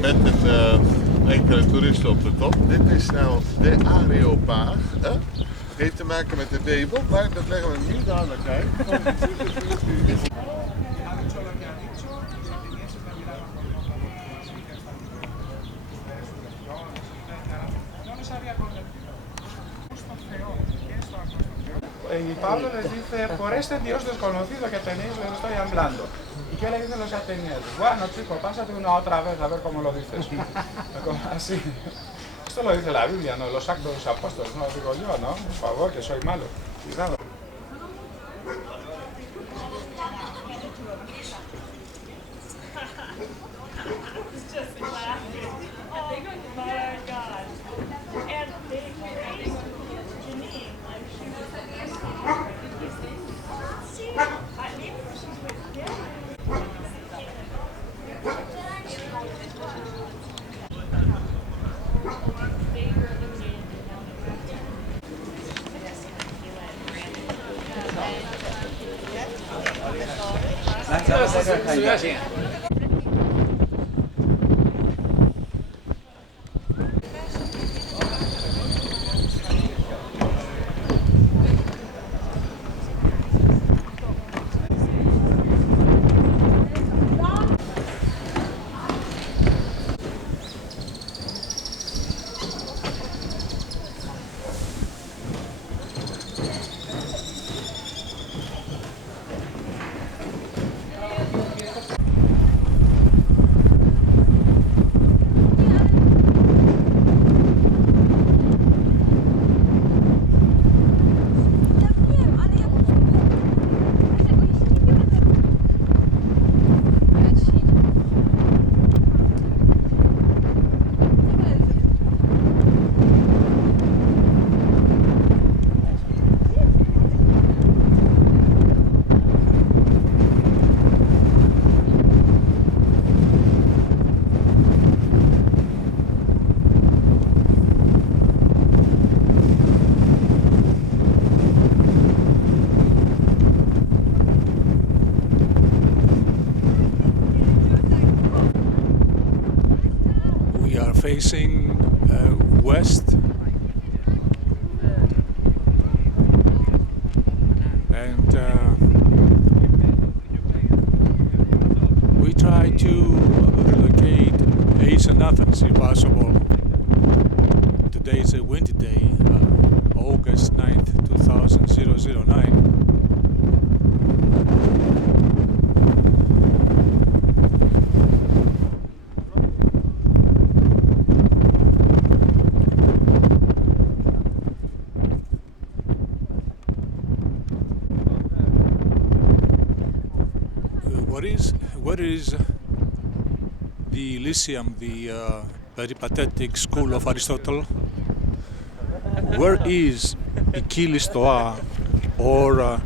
met een enkele toeristen op de top. Dit is nou de Areopaag. Heeft te maken met de Bijbel, maar dat leggen we niet dadelijk uit. Y Pablo les dice, por este Dios desconocido que tenéis les estoy hablando. ¿Y qué le dicen los atenienses? Bueno, chico, pásate una otra vez a ver cómo lo dices. Así. Esto lo dice la Biblia, no los Actos de los Apóstoles, no lo digo yo, ¿no? Por favor, que soy malo. Cuidado. Facing west, and we try to relocate Athens if possible. Today is a windy day, August 9th, 2009. What is the Lyceum, the peripatetic school of Aristotle? Where is Achilles Stoa, or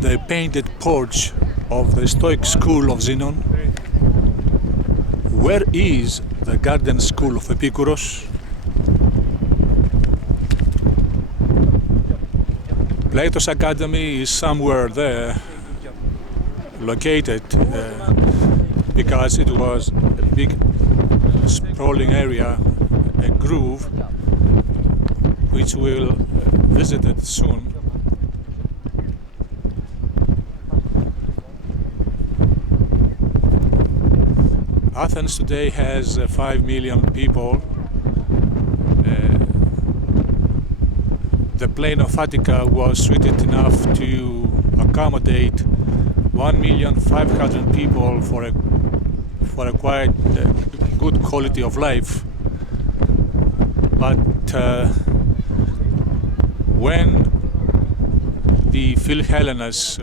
the painted porch of the Stoic school of Zenon? Where is the garden school of Epicurus? Plato's Academy is somewhere there, located because it was a big sprawling area, a groove which we'll visit it soon. Athens today has 5 million people. The plain of Attica was suited enough to accommodate 1,500,000 people for a quite good quality of life. But when the Philhellenes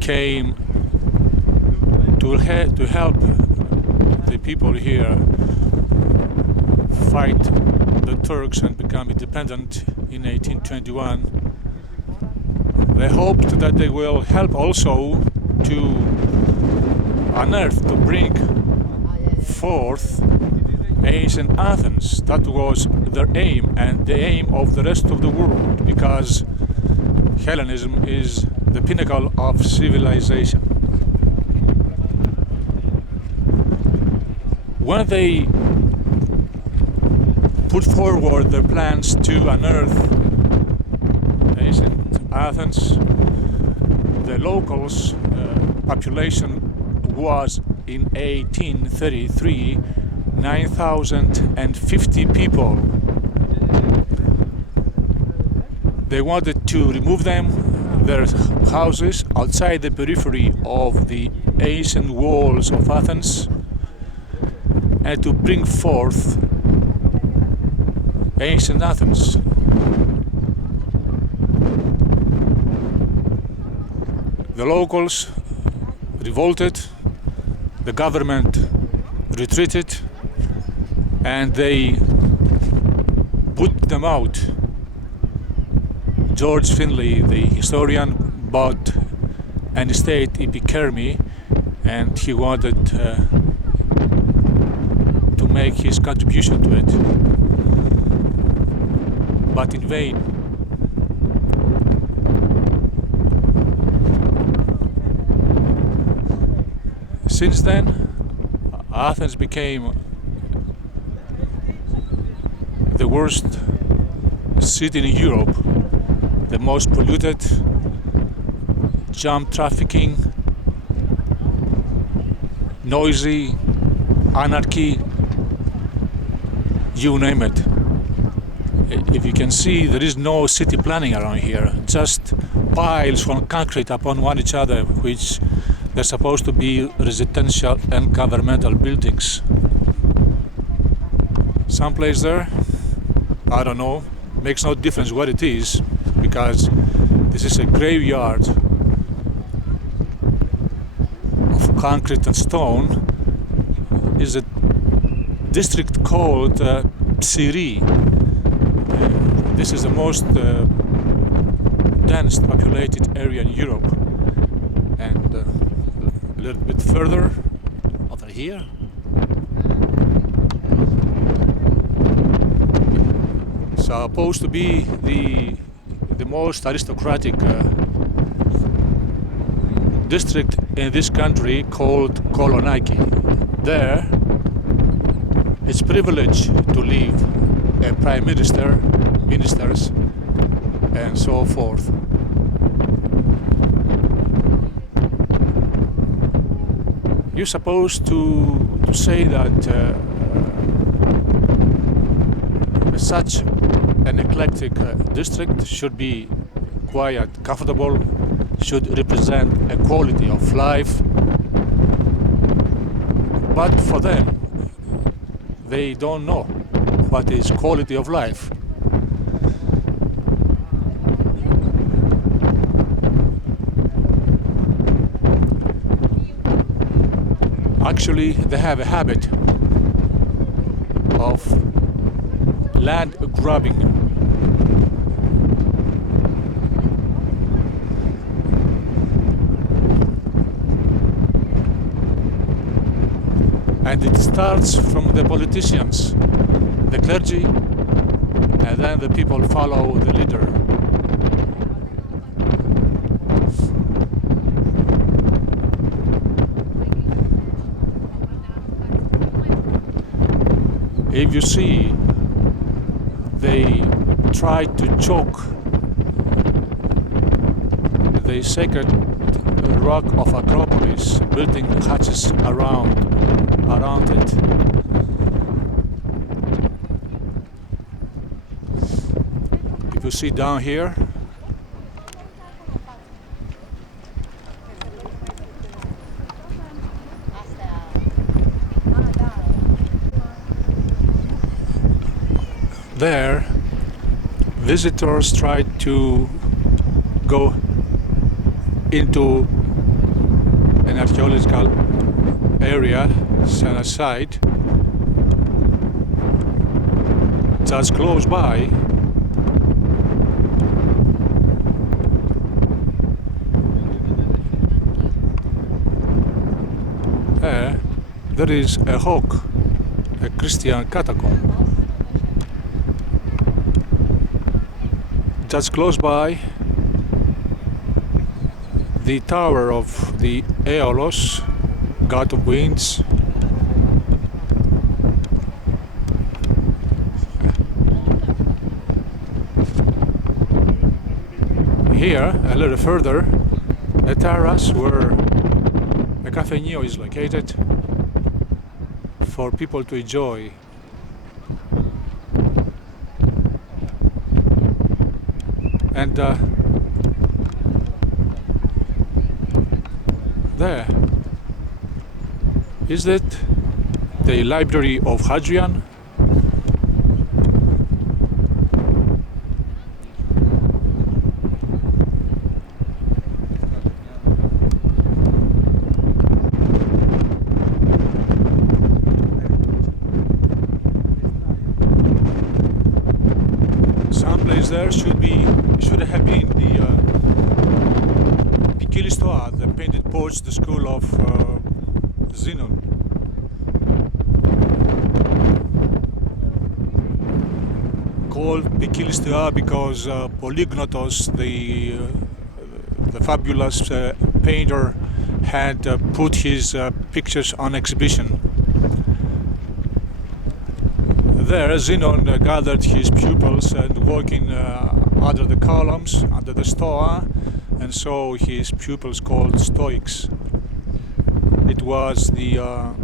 came to help the people here fight the Turks and become independent in 1821, they hoped that they will help also to unearth, to bring forth ancient Athens. That was their aim and the aim of the rest of the world, because Hellenism is the pinnacle of civilization. when they put forward their plans to unearth ancient Athens, the locals' population was in 1833 9,050 people. They wanted to remove their houses outside the periphery of the ancient walls of Athens and to bring forth ancient Athens. The locals revolted, the government retreated, and they put them out. George Finlay, the historian, bought an estate in Pikermi, and he wanted to make his contribution to it, but in vain. Since then, Athens became the worst city in Europe, the most polluted, jam trafficking, noisy, anarchy, you name it. If you can see, there is no city planning around here, just piles of concrete upon one each other, which they're supposed to be residential and governmental buildings. Someplace there, I don't know, makes no difference what it is, because this is a graveyard of concrete and stone. Is a district called Psyri. This is the most dense populated area in Europe. And a little bit further over here, supposed to be the most aristocratic district in this country, called Kolonaki. There, it's privilege to live, a prime minister, ministers, and so forth. You're supposed to say that such an eclectic district should be quiet, comfortable, should represent a quality of life. But for them, they don't know what is quality of life. Actually, they have a habit of land grabbing. And it starts from the politicians, the clergy, and then the people follow the leader. If you see, they try to choke the sacred rock of Acropolis, building hutches around it. If you see down here, there, visitors try to go into an archaeological area set aside just close by. There is a hawk, a Christian catacomb. Just close by, the tower of the Aeolus, god of winds, here, a little further, a terrace where a cafeño is located for people to enjoy. And there is it, the library of Hadrian. Someplace there should have been the Pikilistoire, the painted porch, the school of Zenon. Called Pikilistoire because Polygnotos, the fabulous painter, had put his pictures on exhibition. There, Zenon gathered his pupils and working under the columns, under the Stoa, and so his pupils called Stoics. It was a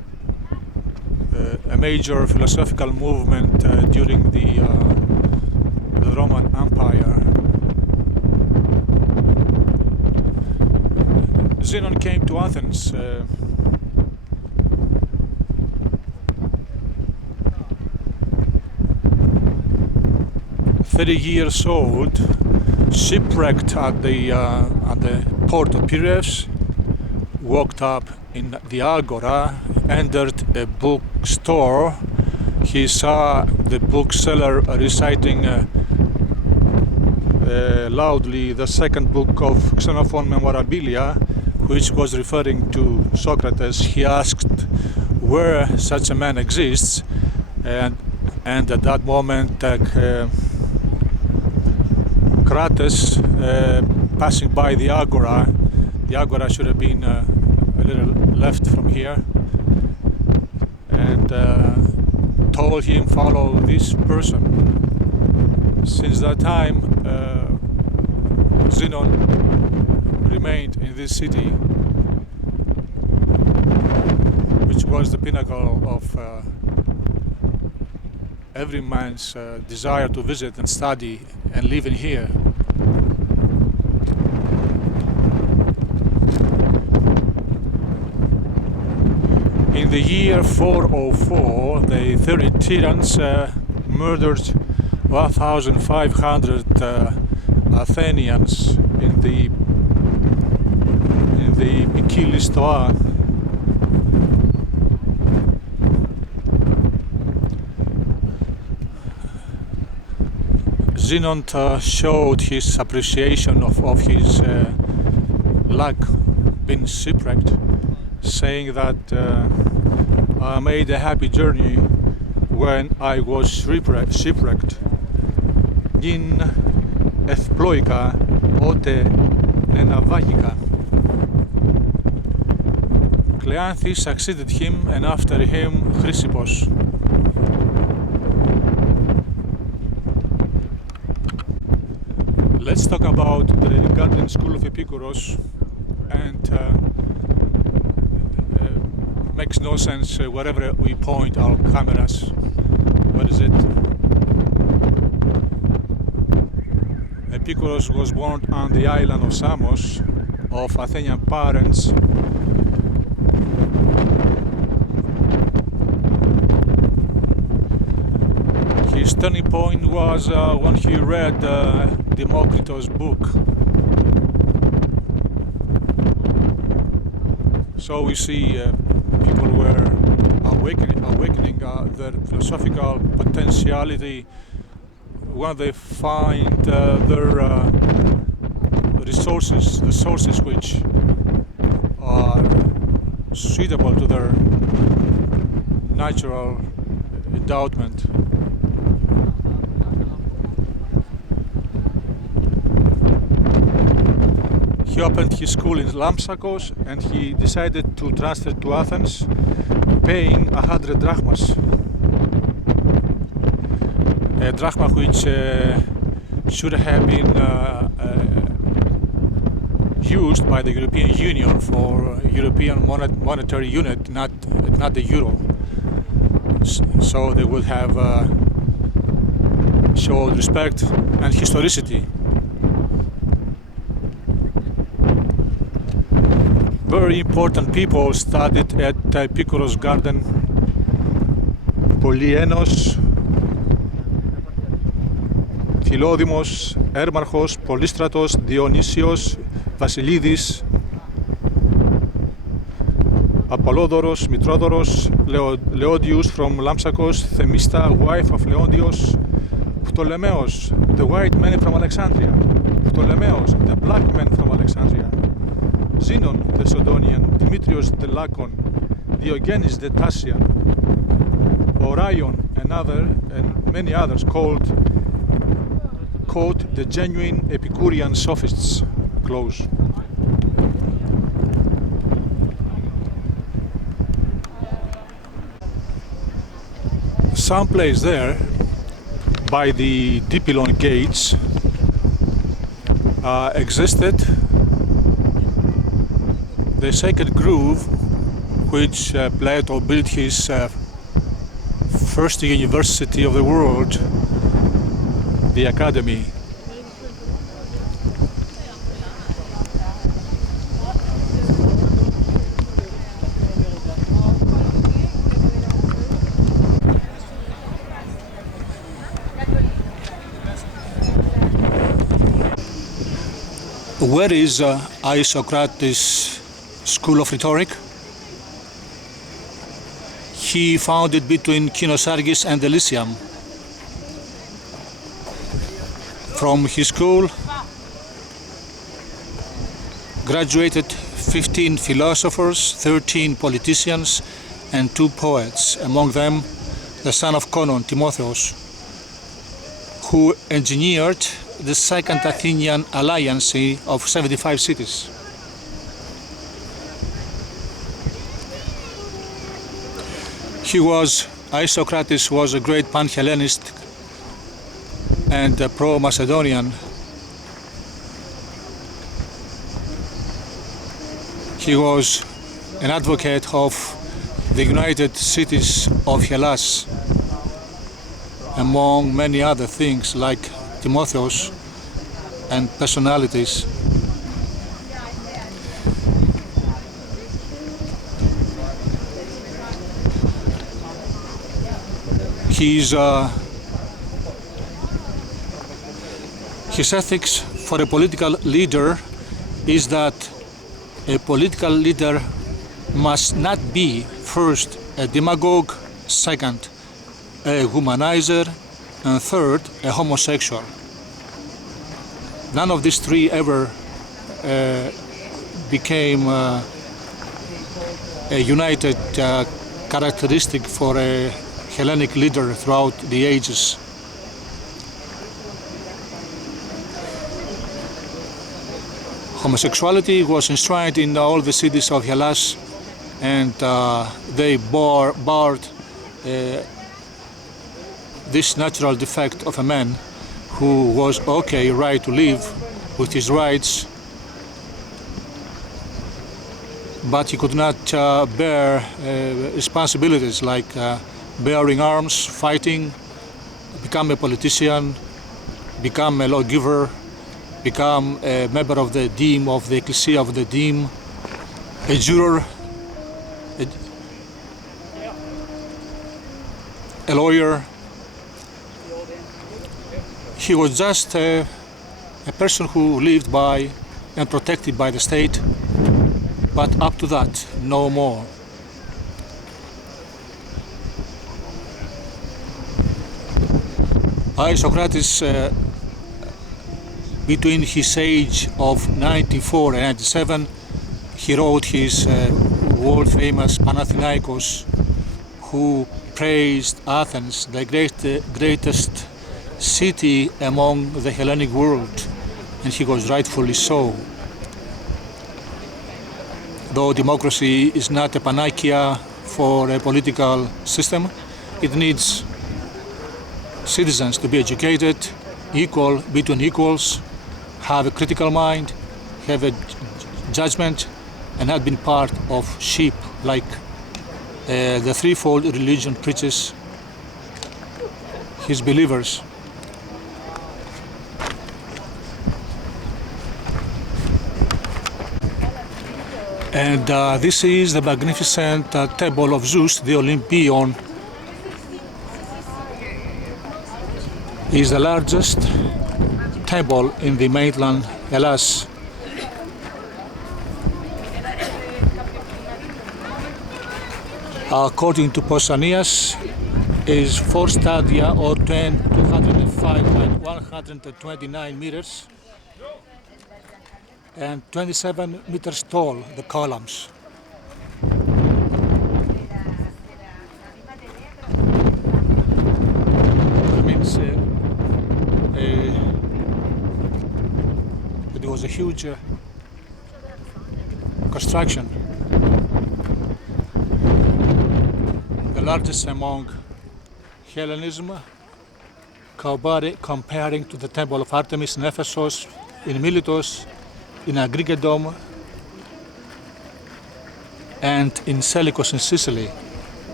major philosophical movement during the Roman Empire. Zenon came to Athens 30 years old, shipwrecked at the port of Piraeus, walked up in the Agora, entered a bookstore. He saw the bookseller reciting loudly the second book of Xenophon Memorabilia, which was referring to Socrates. He asked where such a man exists, and at that moment Crates, passing by the Agora should have been a little left from here, and told him follow this person. Since that time, Zenon remained in this city, which was the pinnacle of every man's desire to visit and study and live in here. In the year 404, the 30 tyrants murdered 1,500 Athenians in the Pikilistoire. Zenon showed his appreciation of his luck being shipwrecked, saying that I made a happy journey when I was shipwrecked. Gin ευπλόηκα ότε εναβάγηκα. Cleanthes succeeded him, and after him Chrysippus. Let's talk about the Garden School of Epicurus, and makes no sense wherever we point our cameras. What is it? Epicurus was born on the island of Samos of Athenian parents. His turning point was when he read Democritus' book. So we see people were awakening their philosophical potentiality when they find their resources, the sources which are suitable to their natural endowment. He opened his school in Lampsakos, and he decided to transfer to Athens, paying 100 drachmas. A drachma which should have been used by the European Union for European monetary unit, not the euro. So they would have showed respect and historicity. Very important people studied at Epicurus Garden. Πολύενος, Φιλόδημος, Έρμαρχος, Πολύστρατος, Διονύσιος, Βασιλίδης, Apollodorus, Mithrodorus, Leodius from Lampsakos, Themista, wife of Leontios, Ptolemeos, the white man from Alexandria, Ptolemeos, the black man from Alexandria, Zenon the Sodonian, Demetrius the Lacon, Diogenes the Tassian, Orion and many others called the genuine Epicurean sophists. Close. Someplace there, by the Dipylon gates, existed the sacred grove which Plato built his first university of the world, the Academy. Where is Isocrates' school of rhetoric? He found it between Kynosargis and Elysium. From his school graduated 15 philosophers, 13 politicians and 2 poets, among them the son of Conon, Timotheus, who engineered the Second Athenian alliance of 75 cities. Isocrates was a great pan-Hellenist and pro-Macedonian. He was an advocate of the United Cities of Hellas, among many other things like Timotheus and personalities. His ethics for a political leader is that a political leader must not be first a demagogue, second a humanizer, and third a homosexual. None of these 3 ever became a united characteristic for a Hellenic leader throughout the ages. Homosexuality was enshrined in all the cities of Hellas, and they barred this natural defect of a man who was right to live with his rights, but he could not bear responsibilities like bearing arms, fighting, become a politician, become a lawgiver, become a member of the deme, of the ecclesia of the deme, a juror, a lawyer. He was just a person who lived by and protected by the state, but up to that, no more. Isocrates, between his age of 94 and 97, he wrote his world-famous Panathinaikos, who praised Athens, the greatest city among the Hellenic world, and he was rightfully so. Though democracy is not a panacea for a political system, it needs citizens to be educated, equal between equals, have a critical mind, have a judgment and had been part of sheep, like the threefold religion preaches his believers. And this is the magnificent temple of Zeus, the Olympion. Is the largest temple in the mainland Hellas. According to Pausanias, is 4 stadia or 205 by 129 meters and 27 meters tall, the columns. That means it was a huge construction, the largest among Hellenism, comparing to the temple of Artemis in Ephesus, in Miletus, in Agrigedom, and in Seleucus in Sicily.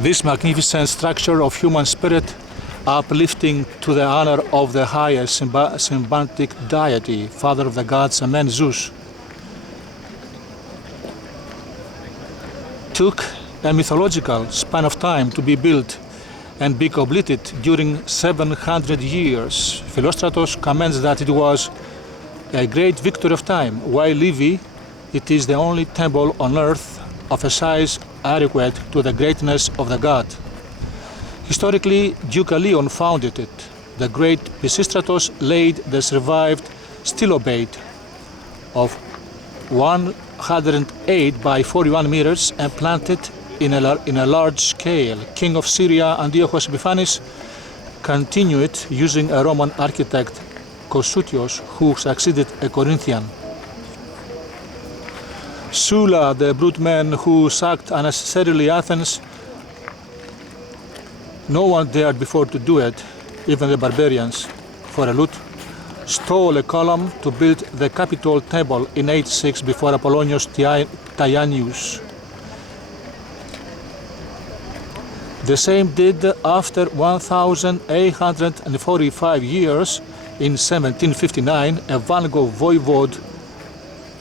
This magnificent structure of human spirit uplifting to the honor of the highest symbolic deity, father of the gods, Amen, Zeus, took a mythological span of time to be built and be completed during 700 years. Philostratos comments that it was a great victory of time, while Livy, it is the only temple on earth of a size adequate to the greatness of the god. Historically, Duke Leon founded it. The great Pisistratos laid the survived stilobate of 108 by 41 meters and planted in a large scale. King of Syria Antiochus Epiphanes continued using a Roman architect, Kossuth, who succeeded a Corinthian. Sulla, the brute man who sacked unnecessarily Athens, no one dared before to do it, even the barbarians, for a loot, stole a column to build the Capitol temple in 86 before Apollonius Tyaneus. The same did after 1,845 years, in 1759, a Vango voivode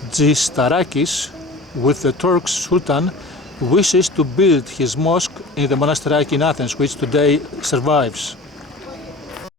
Gistarakis, with the Turks Sultan, wishes to build his mosque in the monastery in Athens, which today survives.